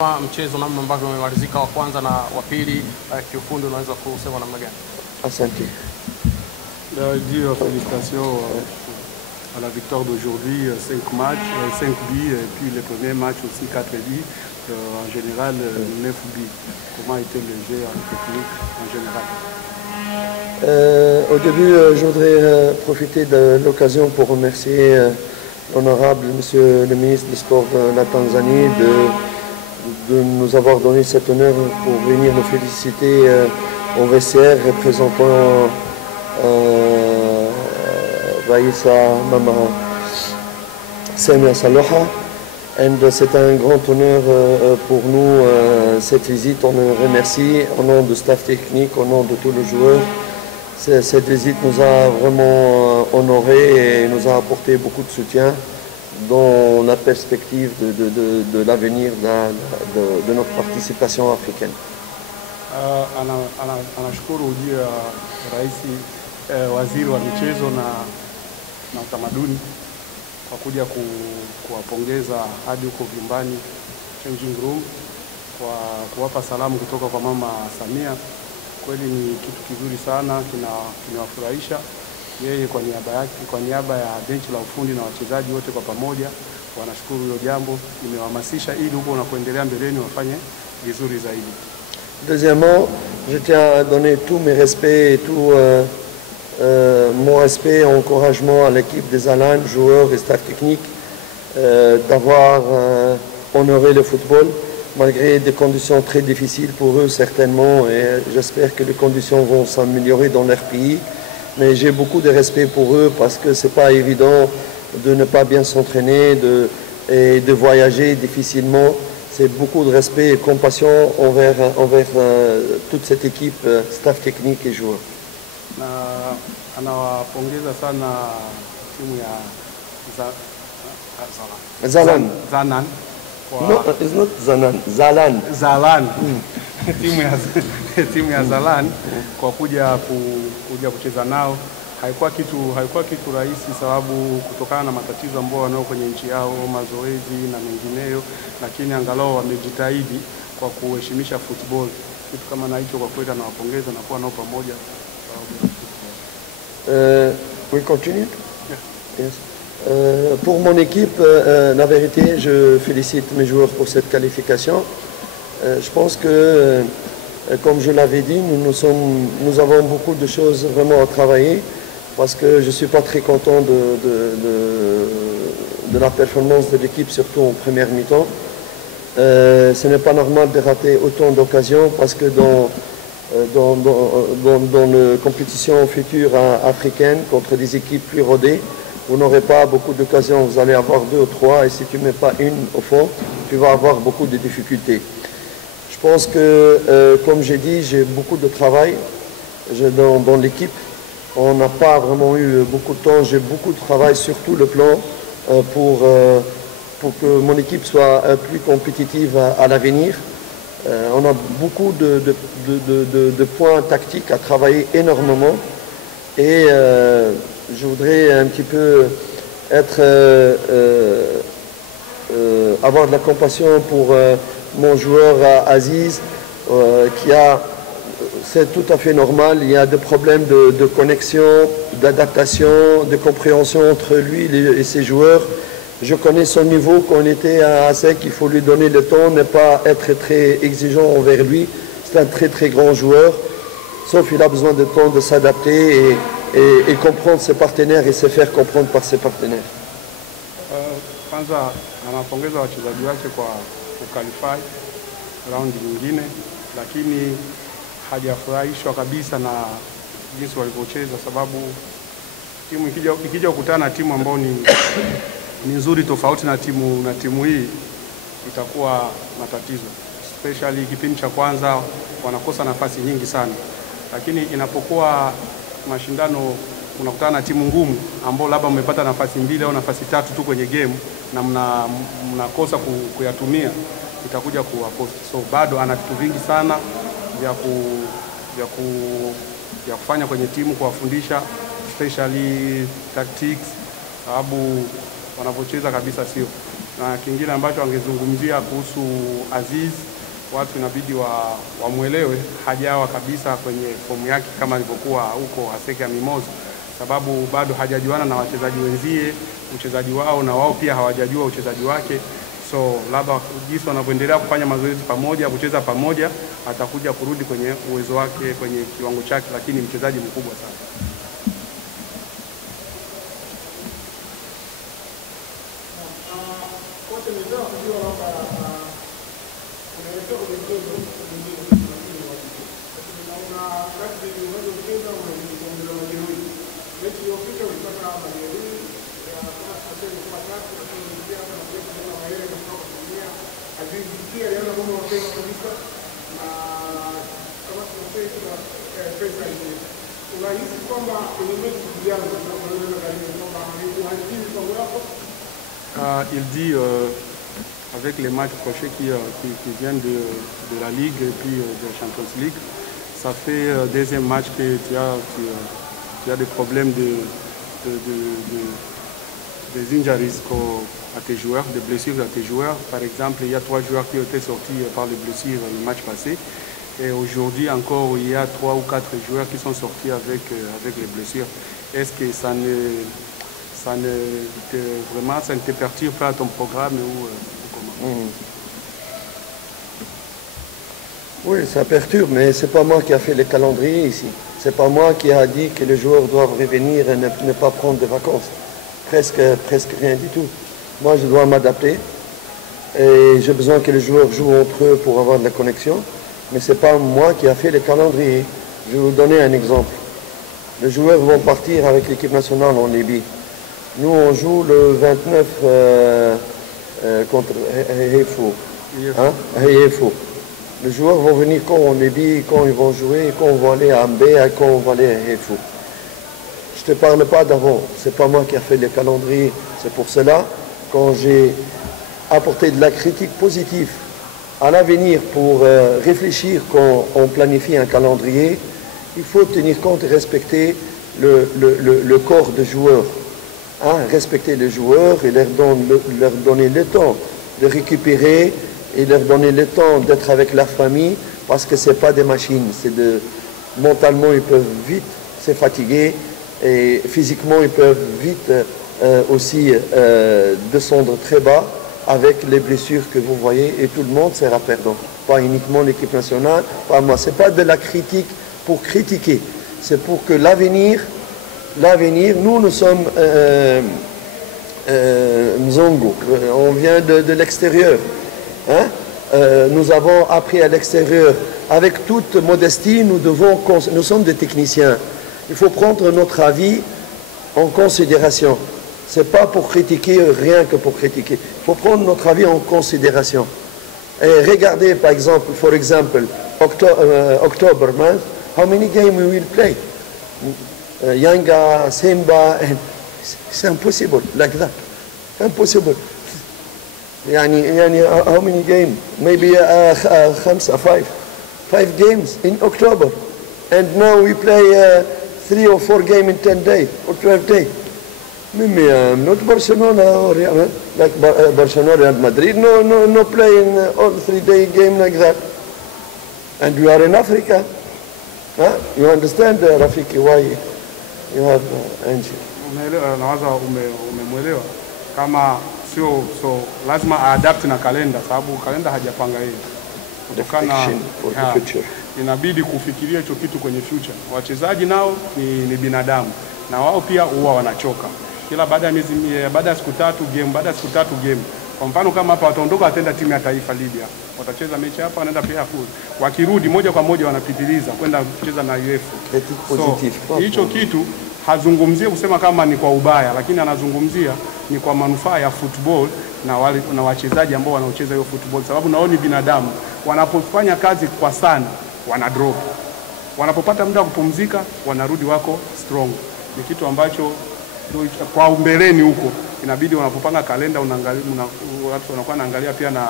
Mchezo namna ambavyo umemalizika wa kwanza na wa pili, kiufundi unaweza kusema namna gani? Asante. Dire félicitations à la victoire d'aujourd'hui, 5 matchs, 5 buts, et puis le premier match aussi 4 buts, en général 9 buts. Comment était le jeu en technique en général? Au début, je voudrais profiter de l'occasion pour remercier l'honorable Monsieur le ministre des Sports de la Tanzanie de nous avoir donné cet honneur pour venir nous féliciter au VCR représentant Raïssa Mama Samia Saloha. Et c'est un grand honneur pour nous cette visite. On le remercie au nom du staff technique, au nom de tous les joueurs. Cette visite nous a vraiment honorés et nous a apporté beaucoup de soutien dans la perspective de l'avenir de notre participation africaine. Anashukuru ujio wa Rais Waziri wa Michezo na Utamaduni kwa kuja kuwapongeza hadi huko vyumbani changing room, kwa kuwapa salamu kutoka kwa Mama Samia. Kweli ni kitu kizuri sana, kinawafurahisha. Yeye kwa niaba yake, kwa niaba ya benchi la ufundi na wachezaji wote kwa pamoja wanashukuru hilo jambo, limewahamasisha ili huko unapoendelea mbeleni wafanye vizuri zaidi. Deuxièmement, je tiens à donner tous mes respects et tout mon respect et encouragement à l'équipe des Alan, joueurs et staff technique, d'avoir honoré le football malgré des conditions très difficiles pour eux certainement, et j'espère que les conditions vont s'améliorer dans leur pays. Mais j'ai beaucoup de respect pour eux parce que c'est pas évident de ne pas bien s'entraîner et de voyager difficilement. C'est beaucoup de respect et compassion envers toute cette équipe, staff technique et joueurs. Anawapongeza sana timu ya Zalan. Zanan. No, it's not Zanan. Zalan. Zalan. timu ya Zalan kwa kuja kucheza nao haikuwa kitu rahisi, sababu kutokana na matatizo ambayo wanao kwenye nchi yao, mazoezi na mengineyo, lakini angalau wamejitahidi kwa kuheshimisha football. Kitu kama na hicho kwa kweli nawapongeza na kuwa nao pamoja. We continue? Yeah. Yes. Pour mon équipe, la vérité, je félicite mes joueurs pour cette qualification. Je pense que, comme je l'avais dit, nous avons beaucoup de choses vraiment à travailler, parce que je ne suis pas très content de la performance de l'équipe, surtout en première mi-temps. Ce n'est pas normal de rater autant d'occasions, parce que dans la compétition future africaine, contre des équipes plus rodées, vous n'aurez pas beaucoup d'occasions, vous allez avoir 2 ou 3, et si tu ne mets pas une au fond, tu vas avoir beaucoup de difficultés. Je pense que, comme j'ai dit, j'ai beaucoup de travail dans l'équipe. On n'a pas vraiment eu beaucoup de temps, j'ai beaucoup de travail sur tout le plan pour que mon équipe soit plus compétitive à l'avenir. On a beaucoup de points tactiques à travailler énormément, et je voudrais un petit peu avoir de la compassion pour mon joueur Aziz, c'est tout à fait normal, il y a des problèmes de connexion, d'adaptation, de compréhension entre lui et ses joueurs. Je connais son niveau, quand on était à ASEC, il faut lui donner le temps, ne pas être très exigeant envers lui. C'est un très très grand joueur, sauf qu'il a besoin de temps de s'adapter et comprendre ses partenaires et se faire comprendre par ses partenaires. Kwanza anapongeza wachezaji wake kwa kuqualify round nyingine, lakini hajafurahishwa kabisa na jinsi walivyocheza, sababu timu ikija kukutana na timu ambayo ni nzuri tofauti na timu hii, itakuwa matatizo. Especially kipindi cha kwanza wanakosa nafasi nyingi sana, lakini inapokuwa mashindano unakutana na timu ngumu ambao labda mmepata nafasi 2 au nafasi 3 tu kwenye game na mnakosa kuyatumia, itakuja kuwakosa. So bado ana vitu vingi sana vya kufanya kwenye timu, kuwafundisha especially tactics, sababu wanapocheza kabisa sio na kingine ambacho angezungumzia kuhusu Aziz, watu inabidi wamwelewe hajawa kabisa kwenye fomu yake kama alivyokuwa huko Aseka Mimosa, sababu bado hajajuana na wachezaji wenzie uchezaji wao, na wao pia hawajajua uchezaji wake. So labda jinsi wanavyoendelea kufanya mazoezi pamoja, kucheza pamoja, atakuja kurudi kwenye uwezo wake, kwenye kiwango chake, lakini mchezaji mkubwa sana. Il dit avec les matchs prochains qui viennent de la Ligue et puis de la Champions League, ça fait deuxième match que tu as des problèmes des injuries à tes joueurs, des blessures à tes joueurs. Par exemple, il y a 3 joueurs qui ont été sortis par les blessures le match passé. Et aujourd'hui encore, il y a 3 ou 4 joueurs qui sont sortis avec les blessures. Est-ce que ça ne te perturbe pas ton programme ou comment? Oui, ça perturbe, mais ce n'est pas moi qui a fait le calendrier ici. Ce n'est pas moi qui a dit que les joueurs doivent revenir et ne pas prendre de vacances. Presque rien du tout. Moi, je dois m'adapter et j'ai besoin que les joueurs jouent entre eux pour avoir de la connexion. Mais ce n'est pas moi qui a fait le calendrier. Je vais vous donner un exemple. Les joueurs vont partir avec l'équipe nationale en Libye. Nous, on joue le 29 contre Haïfou. Les joueurs vont venir quand en Libye, quand ils vont jouer, quand on va aller à Mbé, quand on va aller à Haïfou. Je ne te parle pas d'avant. Ce n'est pas moi qui a fait le calendrier. C'est pour cela, quand j'ai apporté de la critique positive à l'avenir pour réfléchir quand on planifie un calendrier, il faut tenir compte et respecter le corps de joueurs. Respecter les joueurs et leur donner le temps de récupérer et leur donner le temps d'être avec leur famille, parce que ce n'est pas des machines. Mentalement, ils peuvent vite se fatiguer et physiquement, ils peuvent vite aussi descendre très bas avec les blessures que vous voyez, et tout le monde sera perdant. Pas uniquement l'équipe nationale, pas moi. Ce n'est pas de la critique pour critiquer, c'est pour que l'avenir, nous sommes Mzongo, on vient de l'extérieur. Nous avons appris à l'extérieur. Avec toute modestie, nous sommes des techniciens. Il faut prendre notre avis en considération. Ce n'est pas pour critiquer, rien que pour critiquer. Il faut prendre notre avis en considération. Et regardez, par exemple, October month, how many games we will play? Yanga, Simba, and it's impossible like that. Impossible. How many games? Maybe 5 games in October. And now we play 3 or 4 games in 10 days or 12 days. Not Barcelona or like Barcelona and Madrid. No playing all 3-day game like that. And we are in Africa. You understand, Rafiki, why you have Angie? Nawaza umemwelewa kama sio lazima aadapt na kalenda, sababu kalenda hajapanga yeye. Kutokana inabidi kufikiria hicho kitu kwenye future. Wachezaji nao ni binadamu na wao pia huwa wanachoka. Kila baada ya siku 3 game, baada ya siku 3 game. Kwa mfano kama hapa wataondoka watenda timu ya taifa Libya. Watacheza mechi hapa wanaenda pia full. Wakirudi moja kwa moja wanapitiliza kwenda kucheza na UEFA. So hicho kitu hazungumzie kusema kama ni kwa ubaya, lakini anazungumzia ni kwa manufaa ya football na wachezaji ambao wanaocheza hiyo football, sababu nao ni binadamu. Wanapofanya kazi kwa sana wana drop. Wanapopata muda kupumzika wanarudi wako strong. Ni kitu ambacho kwa umbeleni huko inabidi wanapopanga kalenda watu wanakuwa naangalia pia na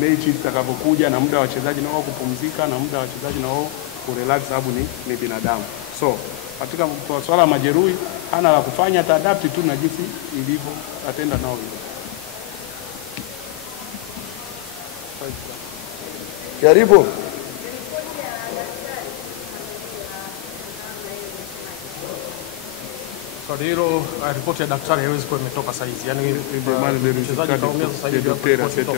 mechi zitakapokuja na muda wa wachezaji nao kupumzika na muda wa wachezaji nao kurelax, sababu ni binadamu. So katika swala la majeruhi hana la kufanya, ataadapt tu na jinsi ilivyo, atenda nao hivyo. Karibu. Swali hilo, ripoti ya daktari haiwezi kuwa imetoka saizi. Yaani mchezaji kaumia sasa hivi hapo.